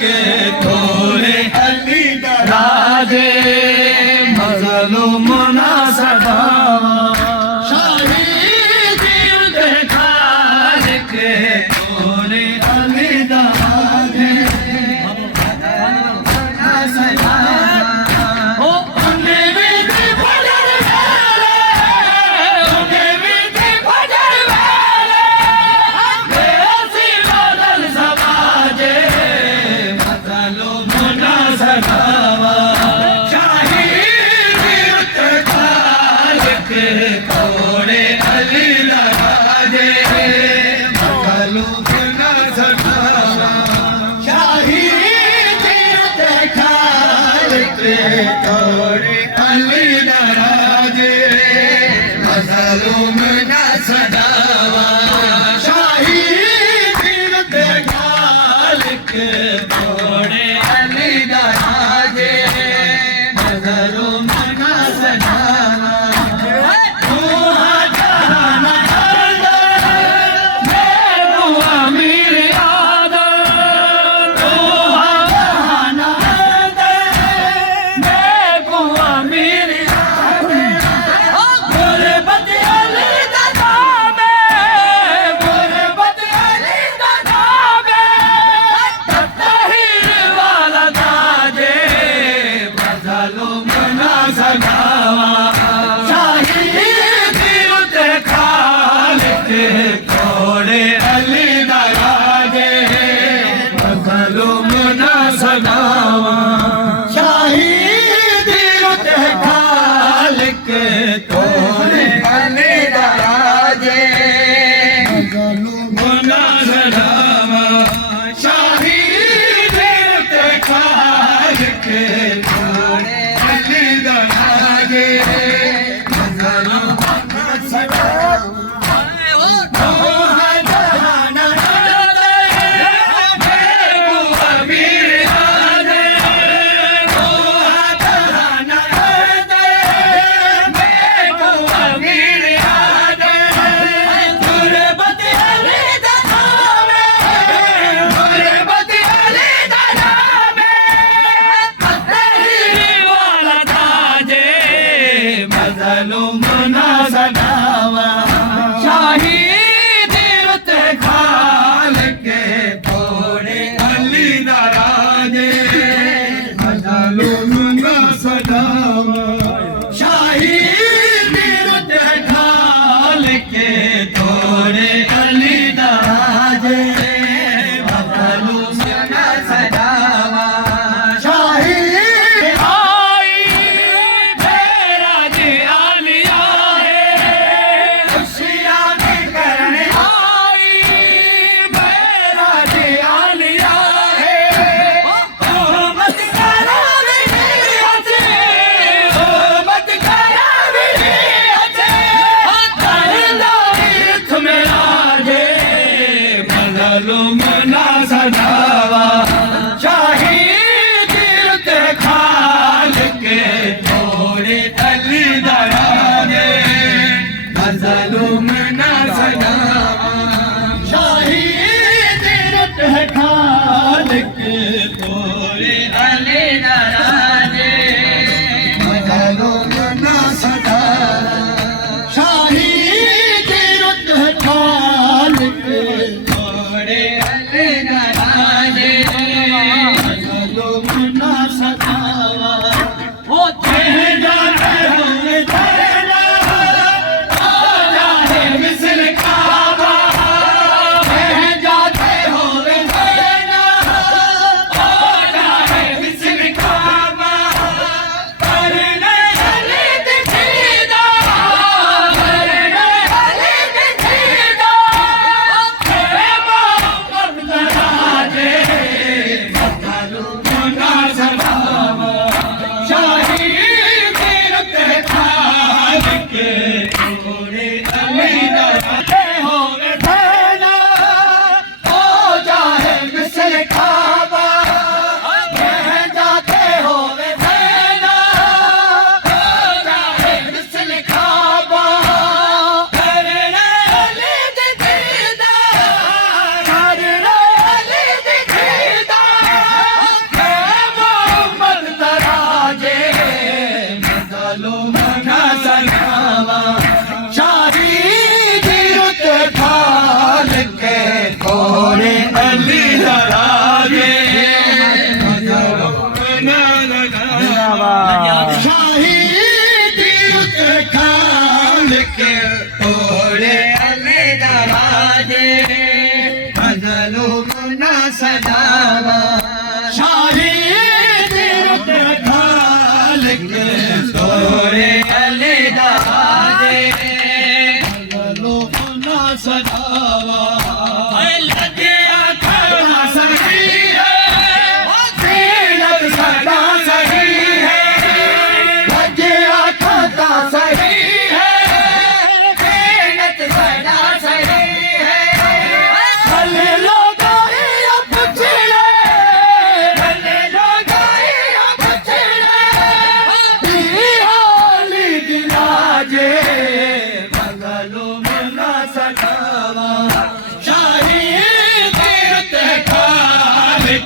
के थोड़े अली राजे मजलो मुनासबा शाही दिल खाल के थोड़े अली राजे थोड़े अली राजे मगलो बिना सखावा शाही तीर्थ खालिक थोड़े अली राजे मगलो बिना सखावा शाही तीर्थ खालिक थोड़े अली राजे मगलो बिना सखावा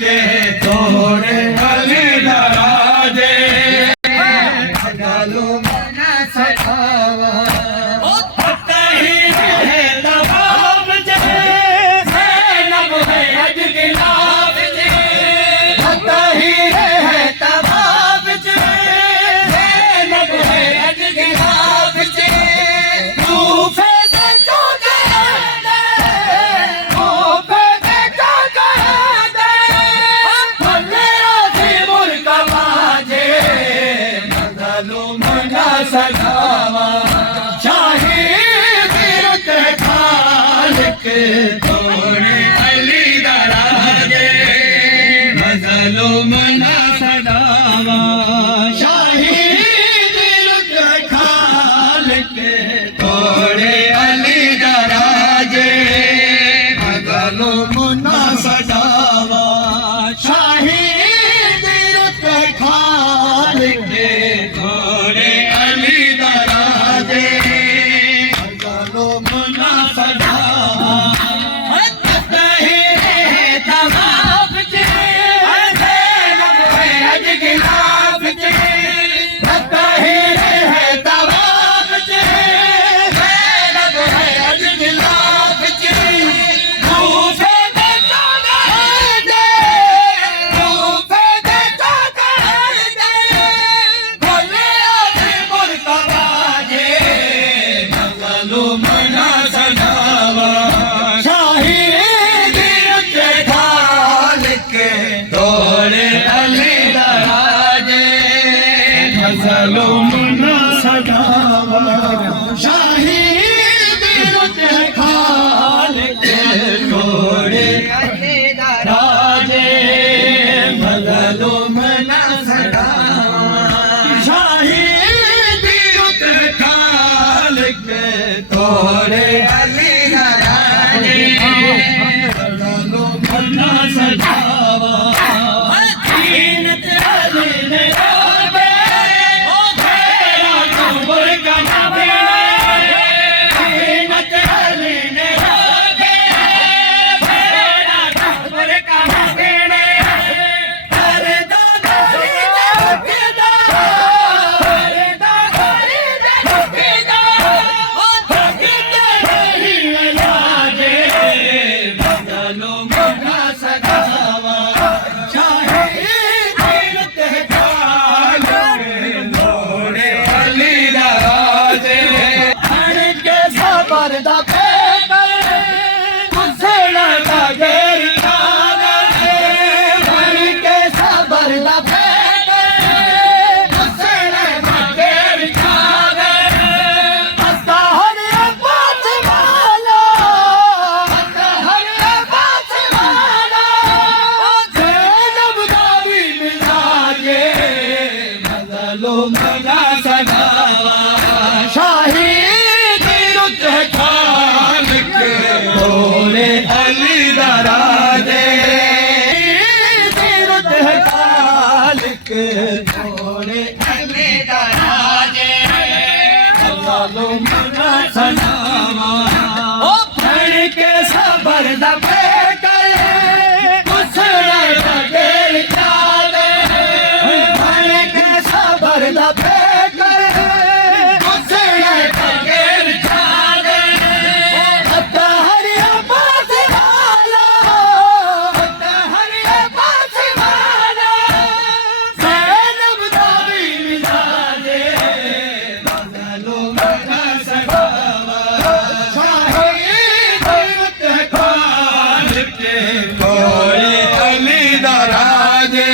के थोड़े अली दराजे मजलूम न सतावा सदावा शाही तीरथ खालिक थोड़े अली दराजे मजलूम न सदावा शाही तीरथ खालिक थोड़े अली दराजे मजलूम न सदावा शाही तीरथ खालिक थोड़े मजलूम न सदावा शाही तीरथ खालिक थोड़े अली दराजे मजलूम न सदावा शाही तीरथ खालिक थोड़े अली दराजे मजलूम न सदावा शाही तीरथ खालिक थोड़े अली दराजे तीरथ खालिक थोड़े अली दराजे मजलूम न सदावा ओ फड़ के सबर दबे करे कुसड़े बगैर चाले फड़ के सबर दबे थोड़े अली दराजे